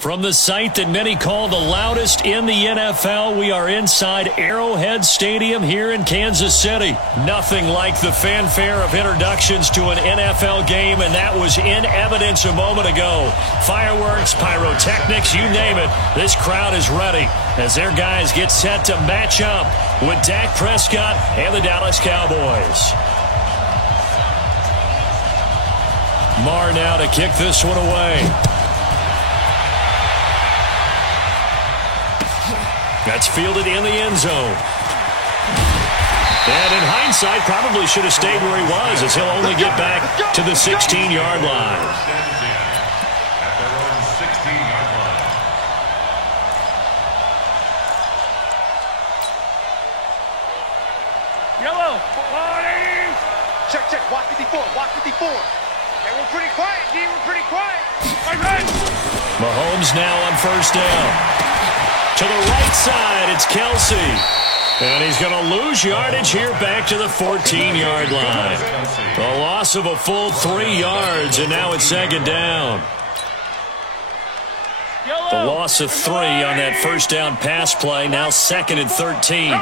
From the site that many call the loudest in the NFL, we are inside Arrowhead Stadium here in Kansas City. Nothing like the fanfare of introductions to an NFL game, and that was in evidence a moment ago. Fireworks, pyrotechnics, you name it, this crowd is ready as their guys get set to match up with Dak Prescott and the Dallas Cowboys. Marr now to kick this one away. That's fielded in the end zone. And in hindsight, probably should have stayed where he was, as he'll only get back to the 16-yard line. At their own 16-yard line. Yellow. Check. Watch 54. Watch 54. They were pretty quiet. They were pretty quiet. Mahomes now on first down. To the right side, it's Kelsey. And he's going to lose yardage here back to the 14-yard line. A loss of a full 3 yards, and now it's second down. The loss of 3 on that first down pass play, now second and 13.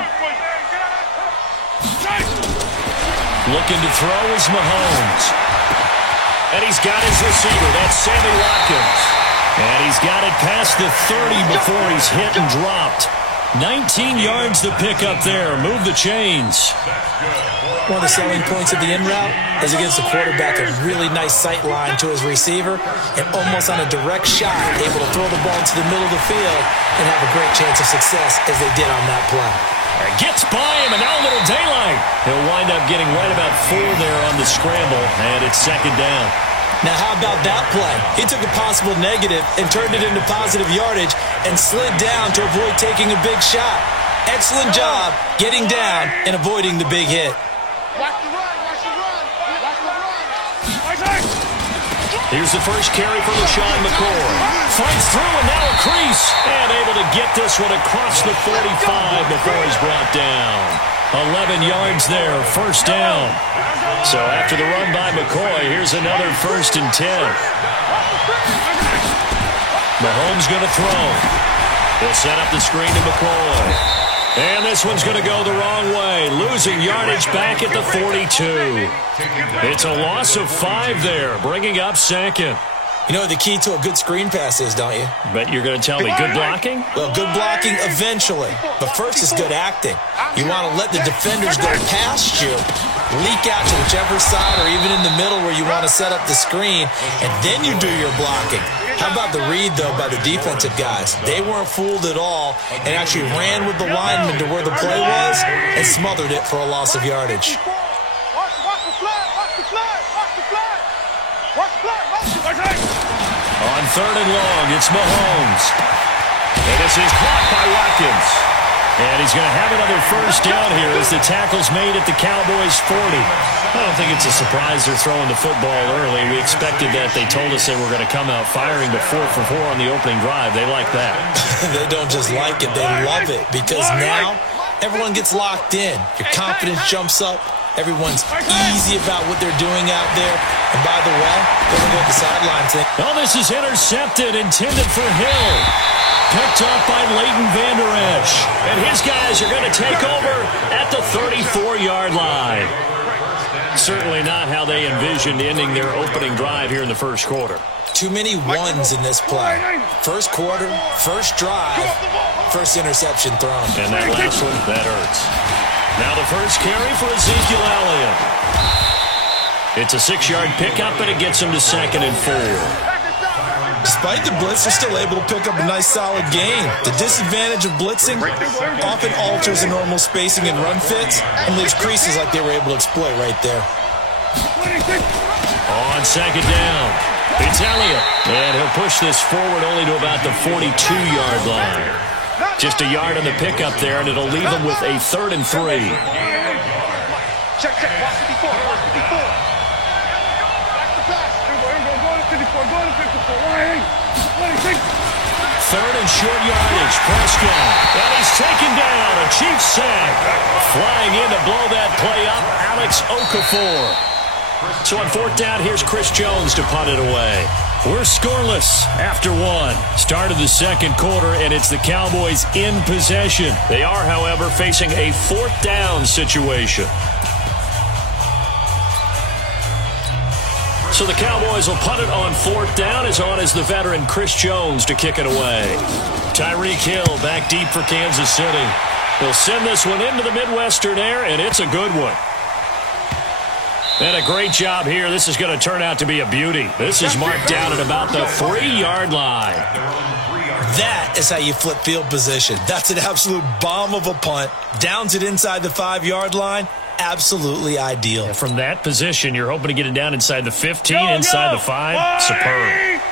Looking to throw is Mahomes. And he's got his receiver. That's Sammy Watkins. And he's got it past the 30 before he's hit and dropped. 19 yards to pick up there. Move the chains. One of the selling points of the in route is it gives the quarterback a really nice sight line to his receiver and almost on a direct shot able to throw the ball to the middle of the field and have a great chance of success as they did on that play. Gets by him, and now a little daylight. He'll wind up getting right about 4 there on the scramble, and it's second down. Now, how about that play? He took a possible negative and turned it into positive yardage and slid down to avoid taking a big shot. Excellent job getting down and avoiding the big hit. Watch the run. Watch the run. Watch the run. Here's the first carry for LaShawn McCoy. Finds through and now a crease. And able to get this one across the 45 before he's brought down. 11 yards there, first down. So after the run by McCoy, here's another 1st and 10. Mahomes going to throw. He'll set up the screen to McCoy. And this one's going to go the wrong way, losing yardage back at the 42. It's a loss of 5 there, bringing up second. You know what the key to a good screen pass is, don't you? Bet you're going to tell me good blocking? Well, good blocking eventually. But first is good acting. You want to let the defenders go past you, leak out to whichever side or even in the middle where you want to set up the screen, and then you do your blocking. How about the read, though, by the defensive guys? They weren't fooled at all and actually ran with the lineman to where the play was and smothered it for a loss of yardage. Watch the flag. Watch the flag. Watch the flag. Watch the flag. Watch the flag. On 3rd and long, it's Mahomes. And this is blocked by Watkins. And he's going to have another first down here as the tackle's made at the Cowboys' 40. I don't think it's a surprise they're throwing the football early. We expected that. They told us they were going to come out firing the 4 for 4 on the opening drive. They like that. They don't just like it, they love it, because now everyone gets locked in. Your confidence jumps up. Everyone's easy about what they're doing out there. And by the way, they're going to go to the sideline thing. Oh, this is intercepted, intended for Hill. Picked up by Leighton Vander Esch. And his guys are going to take over at the 34-yard line. Certainly not how they envisioned ending their opening drive here in the first quarter. Too many ones in this play. First quarter, first drive, first interception thrown. And that last one, that hurts. Now the first carry for Ezekiel Elliott. It's a 6-yard pickup, and it gets him to 2nd and 4. Despite the blitz, they're still able to pick up a nice solid gain. The disadvantage of blitzing often alters the normal spacing and run fits and leaves creases like they were able to exploit right there. On 2nd down, it's Elliott. And he'll push this forward only to about the 42-yard line. Just a yard on the pickup there, and it'll leave him with a 3rd and 3. Check. Watch 54. Watch 54. Go to 54. 3rd and short yardage. Prescott. And he's taken down. A Chiefs sack. Flying in to blow that play up, Alex Okafor. So on 4th down, here's Chris Jones to punt it away. We're scoreless after one. Start of the second quarter, and it's the Cowboys in possession. They are, however, facing a fourth down situation. So the Cowboys will punt it on fourth down. As on as the veteran Chris Jones to kick it away. Tyreek Hill back deep for Kansas City. He'll send this one into the Midwestern air, and it's a good one. And a great job here. This is going to turn out to be a beauty. This is marked down at about the 3-yard line. That is how you flip field position. That's an absolute bomb of a punt. Downs it inside the 5-yard line. Absolutely ideal. And from that position, you're hoping to get it down inside the 15, inside the 5. Superb.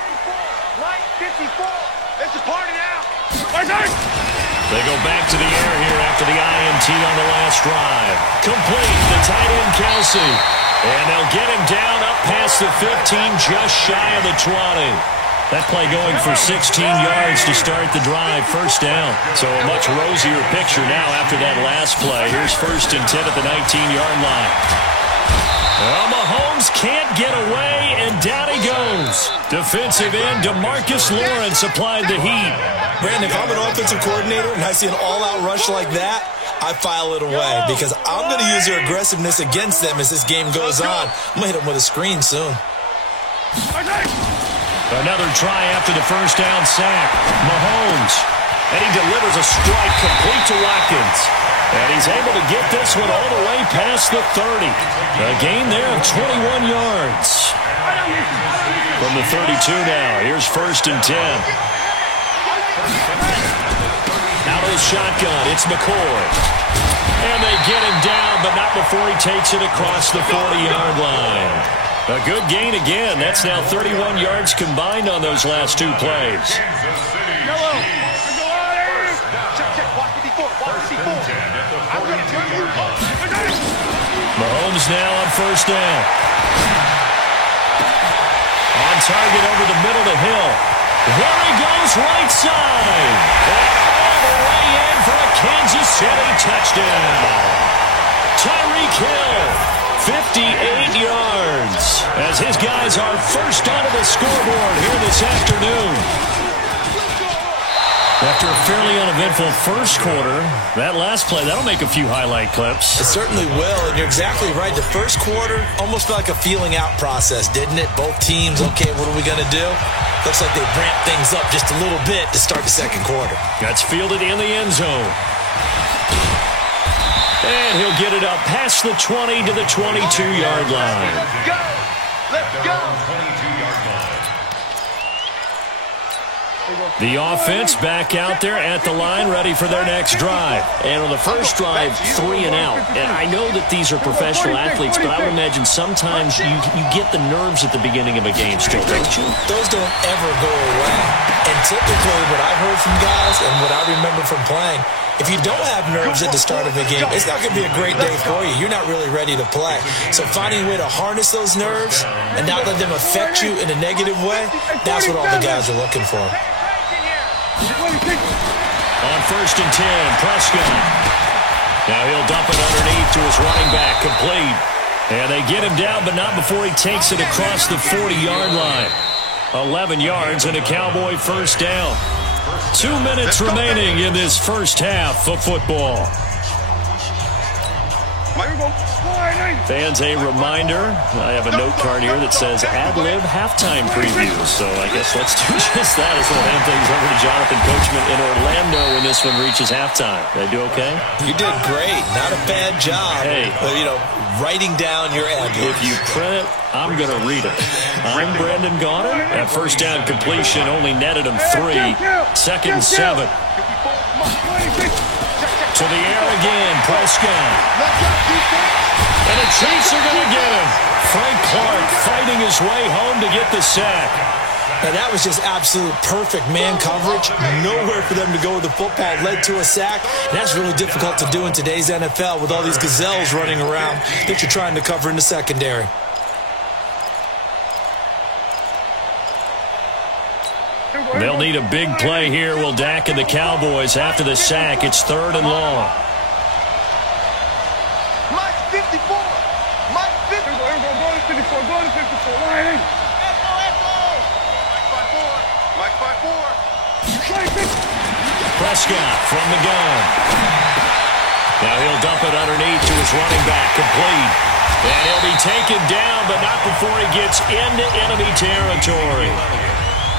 They go back to the air here after the INT on the last drive. Complete the tight end Kelsey. And they'll get him down up past the 15, just shy of the 20. That play going for 16 yards to start the drive, first down. So a much rosier picture now after that last play. Here's 1st and 10 at the 19-yard line. Well, Mahomes can't get away, and down he goes. Defensive end DeMarcus Lawrence applied the heat. Brandon, if I'm an offensive coordinator and I see an all-out rush like that, I file it away because I'm going to use their aggressiveness against them as this game goes on. I'm going to hit them with a screen soon. Another try after the first down sack. Mahomes. And he delivers a strike complete to Watkins. And he's able to get this one all the way past the 30. A gain there of 21 yards. From the 32 now. Here's 1st and 10. Out of the shotgun, it's McCoy. And they get him down, but not before he takes it across the 40-yard line. A good gain again. That's now 31 yards combined on those last 2 plays. Mahomes now on 1st down. On target over the middle to Hill. There he goes, right side. And all the way in for a Kansas City touchdown. Tyreek Hill, 58 yards, as his guys are first onto the scoreboard here this afternoon. After a fairly uneventful first quarter, that last play, that'll make a few highlight clips. It certainly will, and you're exactly right. The first quarter almost felt like a feeling out process, didn't it? Both teams, okay, what are we going to do? Looks like they ramped things up just a little bit to start the second quarter. That's fielded in the end zone. And he'll get it up past the 20 to the 22-yard line. Let's go! Let's go! The offense back out there at the line, ready for their next drive. And on the first drive, 3 and out. And I know that these are professional athletes, but I would imagine sometimes you get the nerves at the beginning of a game still, don't you? Those don't ever go away. And typically what I've heard from guys and what I remember from playing, if you don't have nerves at the start of a game, it's not going to be a great day for you. You're not really ready to play. So finding a way to harness those nerves and not let them affect you in a negative way, that's what all the guys are looking for. On 1st and 10, Prescott. Now he'll dump it underneath to his running back, complete. And they get him down, but not before he takes it across the 40-yard line. 11 yards and a Cowboy first down. 2 minutes remaining in this first half of football. Fans, a reminder, I have a note card here that says ad-lib halftime previews. So I guess let's do just that as we'll hand things over to Jonathan Coachman in Orlando when this one reaches halftime. Did I do okay? You did great. Not a bad job. Hey. Writing down your ad-libs. If you print it, I'm going to read it. I'm Brandon Gaudin. That first down completion only netted him 3. 2nd and 7. To the air again, Prescott. And the Chiefs are going to get him. Frank Clark fighting his way home to get the sack. Now that was just absolute perfect man coverage. Nowhere for them to go with the football. Led to a sack. And that's really difficult to do in today's NFL with all these gazelles running around that you're trying to cover in the secondary. They'll need a big play here. Will Dak and the Cowboys after the sack. It's 3rd and long. Mike 54. Mike 54. Go to 54. Go to 54. Prescott from the gun. Now he'll dump it underneath to his running back, complete. And he'll be taken down, but not before he gets into enemy territory.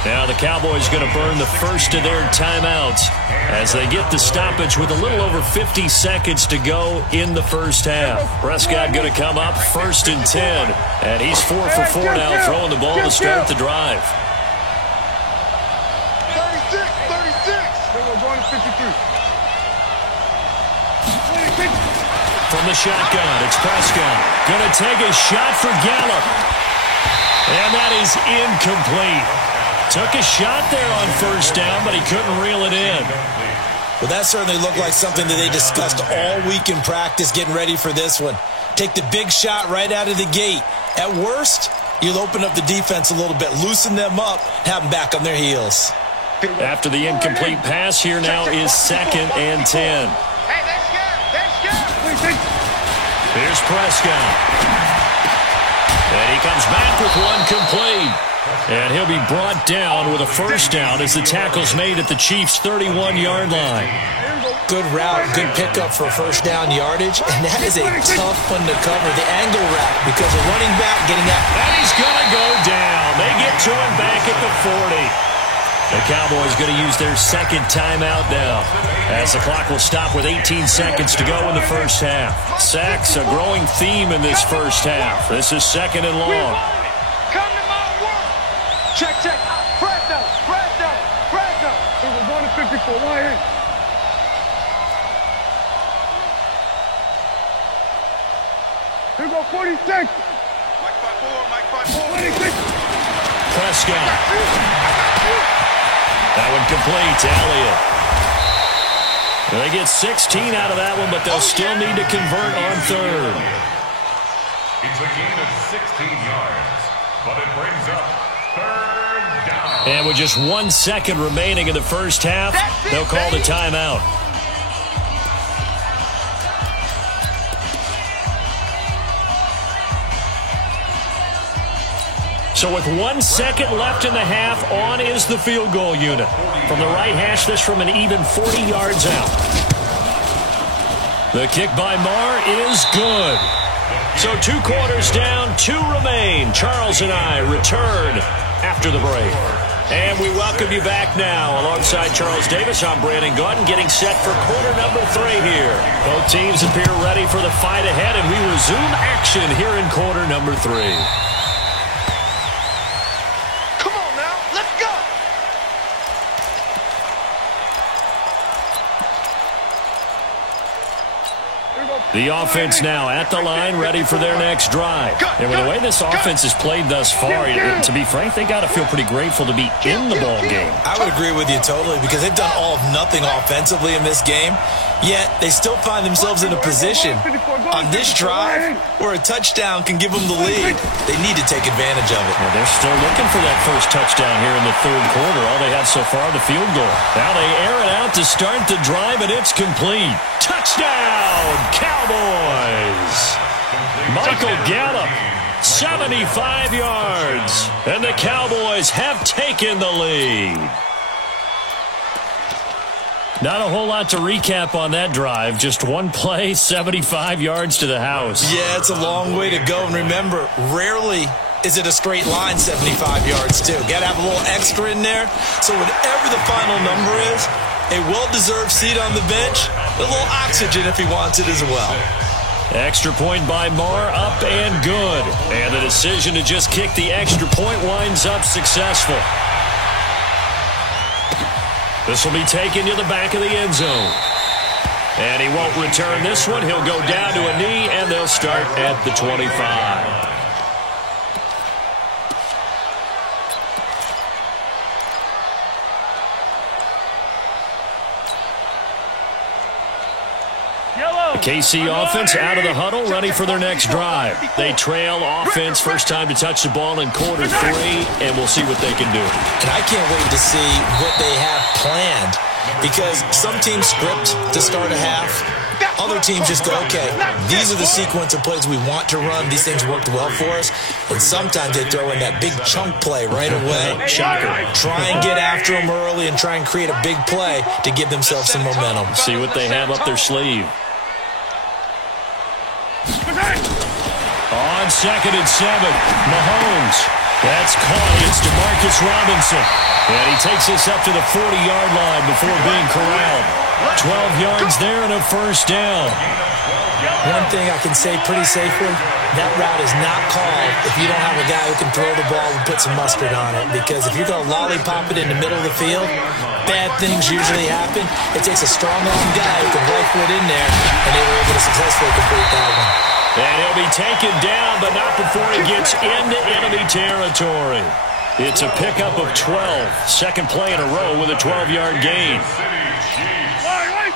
Now the Cowboys going to burn the first of their timeouts as they get the stoppage with a little over 50 seconds to go in the first half. Prescott going to come up 1st and 10, and he's 4 for 4 now, throwing the ball to start the drive. 36. We're going to 53. From the shotgun, it's Prescott. Going to take a shot for Gallup. And that is incomplete. Took a shot there on first down, but he couldn't reel it in. Well, that certainly looked like something that they discussed all week in practice, getting ready for this one. Take the big shot right out of the gate. At worst, you'll open up the defense a little bit, loosen them up, have them back on their heels. After the incomplete pass, here now is 2nd and 10. Hey, that's good. Here's Prescott. And he comes back with one complete. And he'll be brought down with a first down as the tackle's made at the Chiefs' 31-yard line. Good route, good pickup for first down yardage, and that is a tough one to cover, the angle route, because a running back getting out. And he's going to go down. They get to him back at the 40. The Cowboys going to use their second timeout now as the clock will stop with 18 seconds to go in the first half. Sacks, a growing theme in this first half. This is 2nd and long. Come to my work. Check. Fresno. We're going to 54. Why here? Here we go, 46. Mike 5-4. 26. Prescott. That one complete to Elliott. They get 16 out of that one, but they'll still need to convert on 3rd. It's a gain of 16 yards, but it brings up 3rd down. And with just 1 second remaining in the first half, they'll call the timeout. So with 1 second left in the half, on is the field goal unit. From the right hash, this from an even 40 yards out. The kick by Marr is good. So 2 quarters down, 2 remain. Charles and I return after the break. And we welcome you back now. Alongside Charles Davis, I'm Brandon Gaudin, getting set for quarter number 3 here. Both teams appear ready for the fight ahead, and we resume action here in quarter number 3. The offense now at the line, ready for their next drive. And with the way this offense has played thus far, to be frank, they got to feel pretty grateful to be in the ball game. I would agree with you totally, because they've done all of nothing offensively in this game, yet they still find themselves in a position on this drive where a touchdown can give them the lead. They need to take advantage of it. Well, they're still looking for that first touchdown here in the 3rd quarter. All they had so far, the field goal. Now they air it out to start the drive, and it's complete. Touchdown, Cowboys! Michael Gallup, 75 yards, and the Cowboys have taken the lead. Not a whole lot to recap on that drive. Just one play, 75 yards to the house. Yeah, it's a long way to go. And remember, rarely is it a straight line 75 yards, too. Got to have a little extra in there. So whatever the final number is, a well-deserved seat on the bench, a little oxygen if he wants it as well. Extra point by Marr, up and good. And the decision to just kick the extra point winds up successful. This will be taken to the back of the end zone. And he won't return this one. He'll go down to a knee, and they'll start at the 25. KC offense out of the huddle, ready for their next drive. They trail offense, first time to touch the ball in quarter 3, and we'll see what they can do. And I can't wait to see what they have planned, because some teams script to start a half, Other teams just go, okay, these are the sequence of plays we want to run. These things worked well for us. And sometimes they throw in that big chunk play right away. Shocker. Try and get after them early and try and create a big play to give themselves some momentum. See what they have up their sleeve. On 2nd and 7, Mahomes. That's caught. It's Demarcus Robinson. And he takes us up to the 40-yard line before being corralled. 12 yards there and a first down. One thing I can say pretty safely, that route is not called if you don't have a guy who can throw the ball and put some mustard on it. Because if you're going to lollipop it in the middle of the field, bad things usually happen. It takes a strong-arm guy who can rifle it in there, and they were able to successfully complete that one. And he'll be taken down, but not before he gets into enemy territory. It's a pickup of 12. Second play in a row with a 12-yard gain.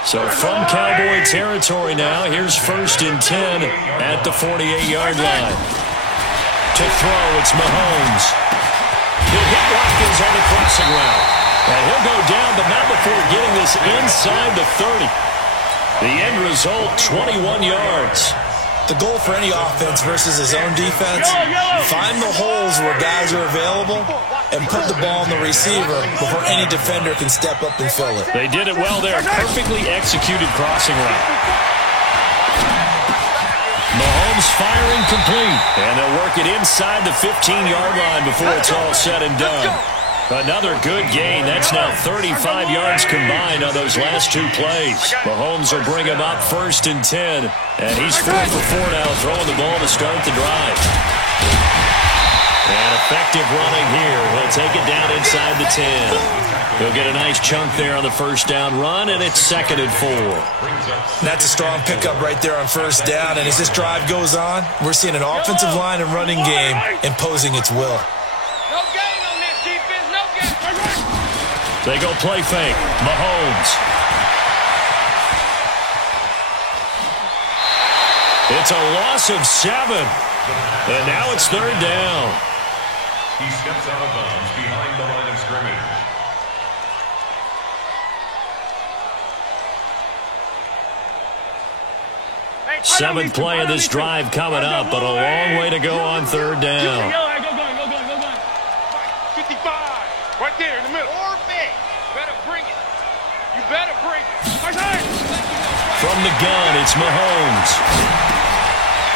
So from Cowboy territory now, here's 1st and 10 at the 48-yard line. To throw, it's Mahomes. He'll hit Watkins on the crossing route. And he'll go down, but not before getting this inside the 30. The end result, 21 yards. The goal for any offense versus his own defense, find the holes where guys are available and put the ball on the receiver before any defender can step up and fill it. They did it well there. Perfectly executed crossing route. Mahomes firing complete. And they'll work it inside the 15-yard line before it's all said and done. Another good gain. That's now 35 yards combined on those last 2 plays. Mahomes will bring him up 1st and 10. And he's 4 for 4 now, throwing the ball to start the drive. And effective running here. He'll take it down inside the 10. He'll get a nice chunk there on the first down run, and it's 2nd and 4. That's a strong pickup right there on first down. And as this drive goes on, we're seeing an offensive line and running game imposing its will. They go play fake. Mahomes. It's a loss of 7. And now it's 3rd down. He steps out of bounds behind the line of scrimmage. Seventh play of this drive coming up, but a long way to go on 3rd down. Go. 55. Right there in the middle. Or big. Better bring it. You better bring it. From the gun, it's Mahomes.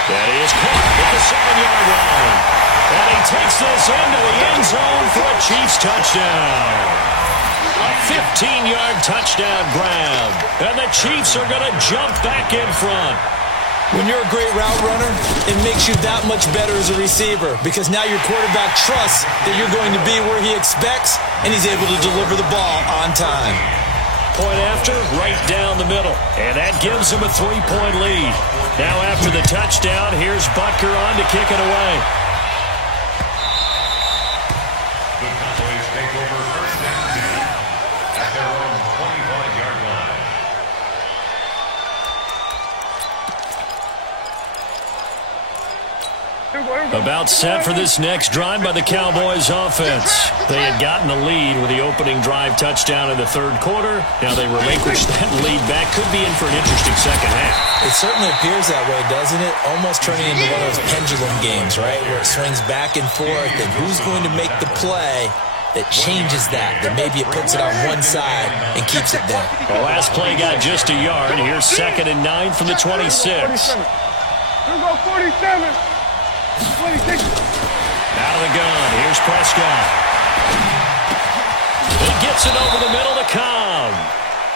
That is caught at the 7-yard line. And he takes this into the end zone for a Chiefs touchdown. A 15-yard touchdown grab. And the Chiefs are going to jump back in front. When you're a great route runner, it makes you that much better as a receiver because now your quarterback trusts that you're going to be where he expects, and he's able to deliver the ball on time. Point after, right down the middle. And that gives him a 3-point lead. Now after the touchdown, here's Butker on to kick it away. The Cowboys take over 1st and 10 at their own 25-yard line. About set for this next drive by the Cowboys offense. They had gotten the lead with the opening drive touchdown in the 3rd quarter. Now they relinquished that lead back. Could be in for an interesting second half. It certainly appears that way, doesn't it? Almost turning into one of those pendulum games, right? Where it swings back and forth, and who's going to make the play that changes that maybe it puts it on one side and keeps it there. The last play got just a yard. Here's 2nd and 9 from the 26. Here we go, 47. 26. Out of the gun. Here's Prescott. He gets it over the middle to Cobb.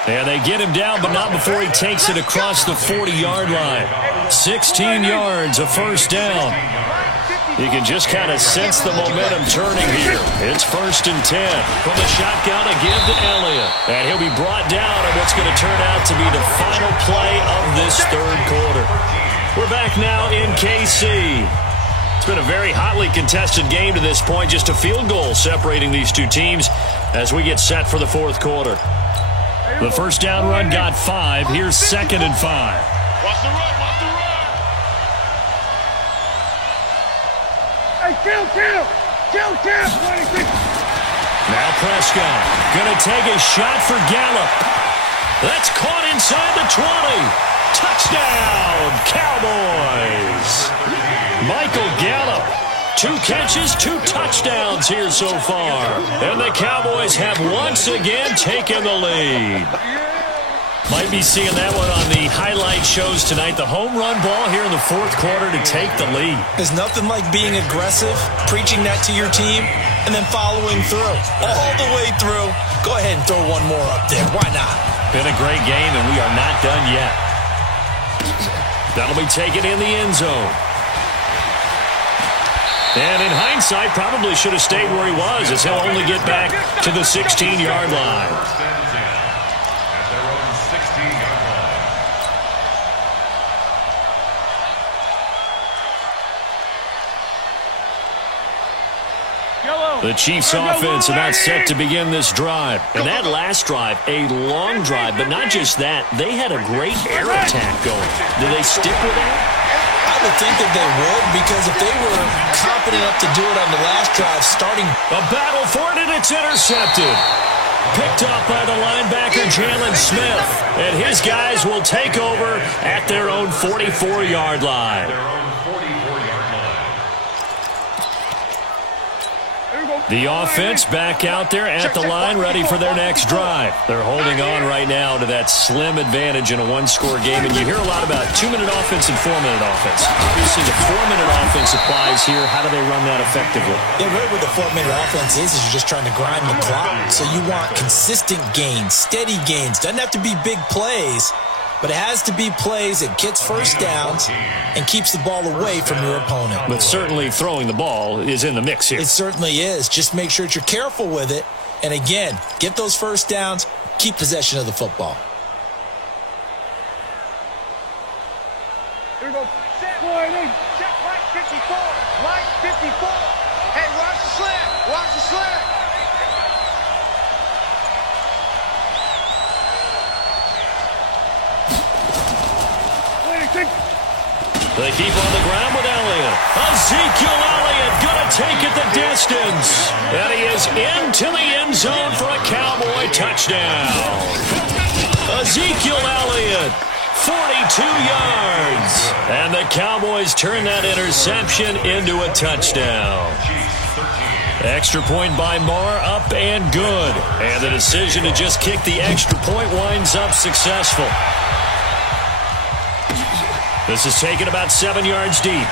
And they get him down, but not before he takes it across the 40-yard line. 16 yards, a first down. You can just kind of sense the momentum turning here. It's 1st and 10. From the shotgun, a give to Elliott. And he'll be brought down on what's going to turn out to be the final play of this 3rd quarter. We're back now in KC. It's been a very hotly contested game to this point. Just a field goal separating these two teams as we get set for the 4th quarter. The first down run got 5. Here's 2nd and 5. Watch the run. Hey, kill, 26. Now Prescott going to take a shot for Gallup. That's caught inside the 20. Touchdown, Cowboys! Michael Gallup, 2 catches, 2 touchdowns here so far. And the Cowboys have once again taken the lead. Might be seeing that one on the highlight shows tonight. The home run ball here in the 4th quarter to take the lead. There's nothing like being aggressive, preaching that to your team, and then following through. All the way through. Go ahead and throw one more up there. Why not? Been a great game, and we are not done yet. That'll be taken in the end zone. And in hindsight, probably should have stayed where he was, as he'll only get back to the 16-yard line. The Chiefs offense about set to begin this drive. And that last drive, a long drive, but not just that. They had a great air attack going. Do they stick with that? I would think that they would, because if they were confident enough to do it on the last drive, starting a battle for it, and it's intercepted. Picked up by the linebacker, Jalen Smith. And his guys will take over at their own 44-yard line. The offense back out there at the line, ready for their next drive. They're holding on right now to that slim advantage in a one-score game. And you hear a lot about 2-minute offense and 4-minute offense. Obviously, the 4-minute offense applies here. How do they run that effectively? Yeah, really what the 4-minute offense is you're just trying to grind the clock. So you want consistent gains, steady gains. Doesn't have to be big plays, but it has to be plays that gets first downs and keeps the ball away from your opponent. But certainly throwing the ball is in the mix here. It certainly is. Just make sure that you're careful with it. And again, get those first downs, keep possession of the football. Here we go. Set. Check right 54. Right 54. Hey, watch the slant. Watch the slant. They keep on the ground with Elliott. Ezekiel Elliott going to take it the distance. And he is into the end zone for a Cowboy touchdown. Ezekiel Elliott, 42 yards. And the Cowboys turn that interception into a touchdown. Extra point by Marr, up and good. And the decision to just kick the extra point winds up successful. This is taken about 7 yards deep.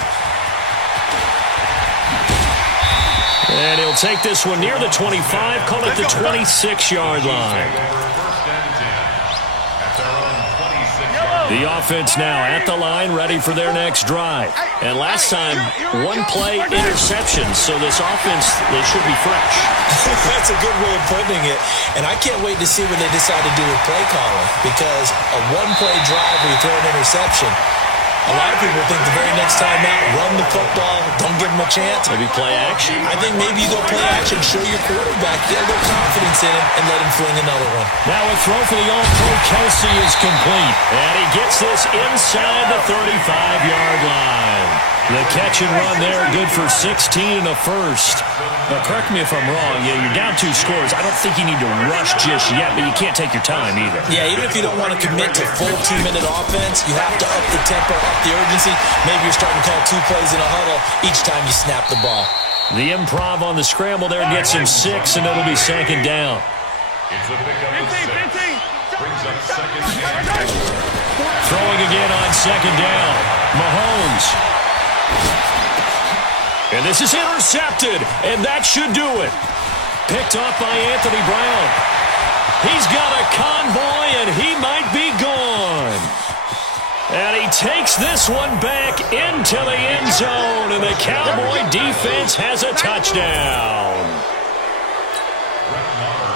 And he'll take this one near the 25, call it the 26-yard line. The offense now at the line, ready for their next drive. And last time, 1-play interception, so this offense, they should be fresh. That's a good way of putting it. And I can't wait to see what they decide to do with play calling, because a 1-play drive where you throw an interception, a lot of people think the very next time out, run the football, don't give them a chance. Maybe play action. I think maybe you go play action, show your quarterback, get a little confidence in him, and let him fling another one. Now a throw for the All-Pro Kelsey is complete. And he gets this inside the 35-yard line. The catch and run there, good for 16 and a first. Now, correct me if I'm wrong. Yeah, you're down 2 scores. I don't think you need to rush just yet, but you can't take your time either. Yeah, even if you don't want to commit to full 2-minute offense, you have to up the tempo, up the urgency. Maybe you're starting to call 2 plays in a huddle each time you snap the ball. The improv on the scramble there gets him 6, and it'll be second down. It's a pickup of 6. Brings up second down. Throwing again on second down. Mahomes. And this is intercepted, and that should do it. Picked off by Anthony Brown. He's got a convoy, and he might be gone. And he takes this one back into the end zone, and the Cowboy defense has a touchdown.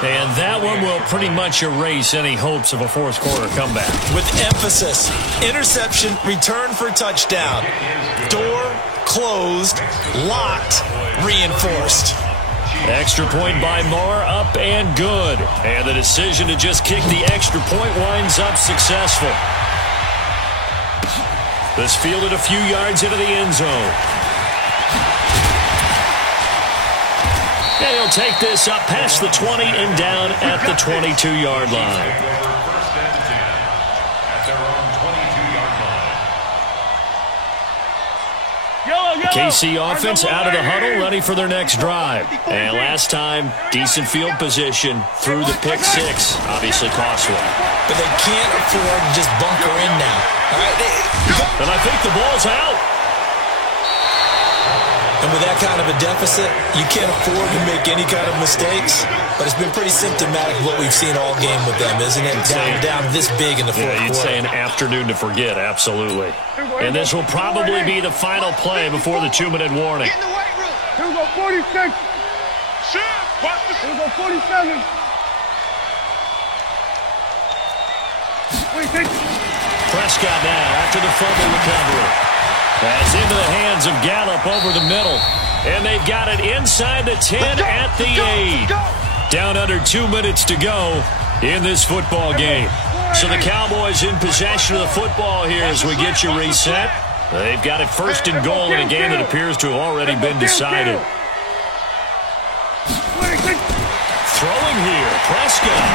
And that one will pretty much erase any hopes of a fourth-quarter comeback. With emphasis, interception, return for touchdown. Door closed, locked, reinforced. Extra point by Marr, up and good. And the decision to just kick the extra point winds up successful. This fielded a few yards into the end zone. And he'll take this up past the 20 and down at the 22-yard line. First and 10 at their own 22-yard KC offense out of the huddle, ready for their next drive. And last time, decent field position through the pick six. Obviously costly. But they can't afford to just bunker in now. All right, and I think the ball's out. And with that kind of a deficit, you can't afford to make any kind of mistakes. But it's been pretty symptomatic of what we've seen all game with them, isn't it? Down this big in the fourth quarter. You'd say an afternoon to forget, absolutely. And this will probably be the final play before the 2-minute warning. Get in the weight room. Here we go, 46. Here we go, 47. 46. Prescott now after the fumble recovery. That's into the hands of Gallup over the middle. And they've got it inside the 10 at the 8. Down under 2 minutes to go in this football game. So the Cowboys in possession of the football here as we get you reset. They've got it first and goal in a game that appears to have already been decided. Throwing here, Prescott.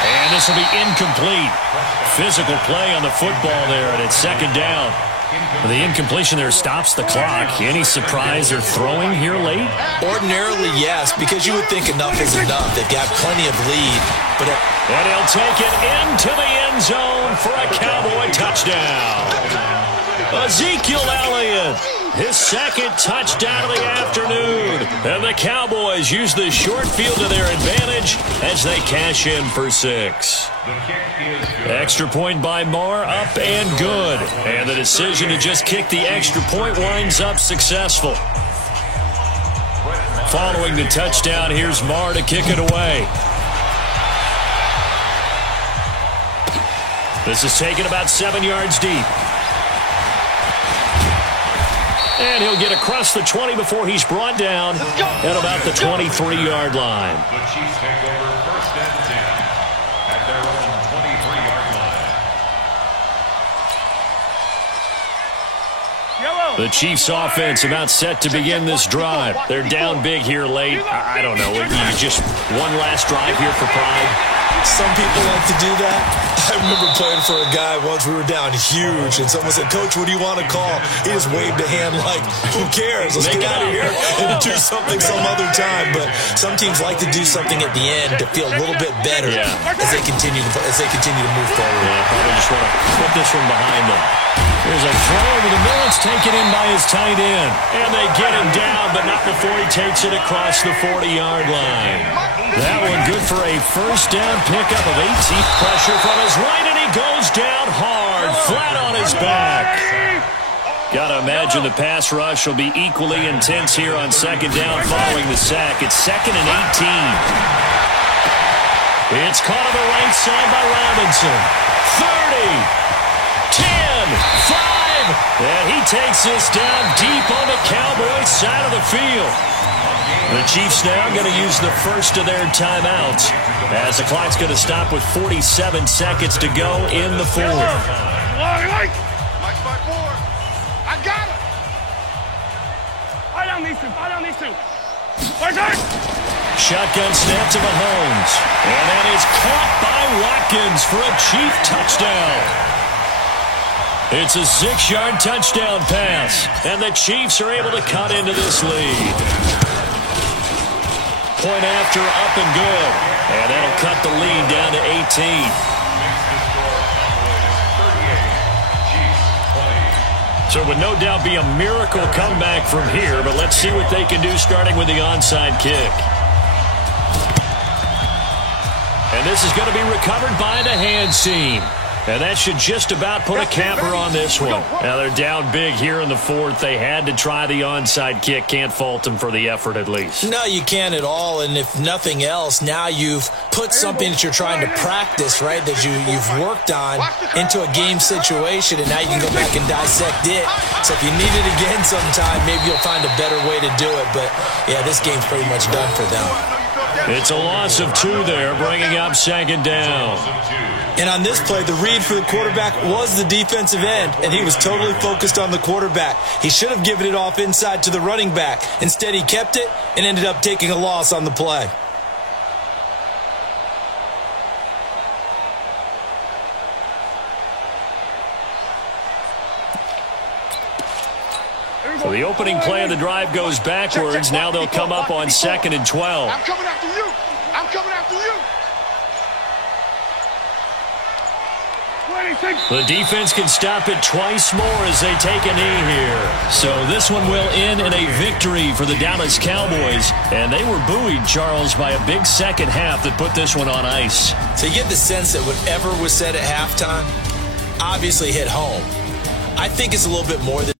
And this will be incomplete. Physical play on the football there, and it's second down. The incompletion there stops the clock. Any surprise they're throwing here late? Ordinarily, yes, because you would think enough is enough. They've got plenty of lead. And he'll take it into the end zone for a Cowboy touchdown. Ezekiel Elliott, his second touchdown of the afternoon. And the Cowboys use the short field to their advantage as they cash in for 6. Extra point by Marr, up and good. And the decision to just kick the extra point winds up successful. Following the touchdown, here's Marr to kick it away. This is taken about 7 yards deep. And he'll get across the 20 before he's brought down at about the 23-yard line. The Chiefs take over first and 10 at their own 23-yard line. The Chiefs offense about set to begin this drive. They're down big here late. I don't know. You just one last drive here for pride. Some people like to do that. I remember playing for a guy once. We were down huge, and someone said, "Coach, what do you want to call?" He just waved a hand like, "Who cares? Let's get out of here and do something some other time." But some teams like to do something at the end to feel a little bit better as they continue to move forward. Yeah, probably just want to put this one behind them. There's a throw over the middle. It's taken in by his tight end. And they get him down, but not before he takes it across the 40-yard line. That one good for a first down pickup of 18. Pressure from his right, and he goes down hard, flat on his back. Got to imagine the pass rush will be equally intense here on second down following the sack. It's 2nd and 18. It's caught on the right side by Robinson. 30, 10, 5. And he takes this down deep on the Cowboys side of the field. The Chiefs now going to use the first of their timeouts as the clock's going to stop with 47 seconds to go in the fourth. Mike Moore. I got him. Fight down these two. Shotgun snap to Mahomes. And that is caught by Watkins for a Chief touchdown. It's a 6-yard touchdown pass. And the Chiefs are able to cut into this lead. Point after, up and good. And that'll cut the lead down to 18. So it would no doubt be a miracle comeback from here, but let's see what they can do starting with the onside kick. And this is going to be recovered by the hand seam. And that should just about put a capper on this one. Now they're down big here in the fourth. They had to try the onside kick. Can't fault them for the effort at least. No, you can't at all. And if nothing else, now you've put something that you're trying to practice, right, that you've worked on into a game situation, and now you can go back and dissect it. So if you need it again sometime, maybe you'll find a better way to do it. But, yeah, this game's pretty much done for them. It's a loss of 2 there, bringing up second down. And on this play, the read for the quarterback was the defensive end, and he was totally focused on the quarterback. He should have given it off inside to the running back. Instead, he kept it and ended up taking a loss on the play. So the opening play of the drive goes backwards. Now they'll come up on 2nd and 12. I'm coming after you. I'm coming after you. The defense can stop it twice more as they take a knee here. So this one will end in a victory for the Dallas Cowboys. And they were buoyed, Charles, by a big second half that put this one on ice. So you get the sense that whatever was said at halftime obviously hit home. I think it's a little bit more than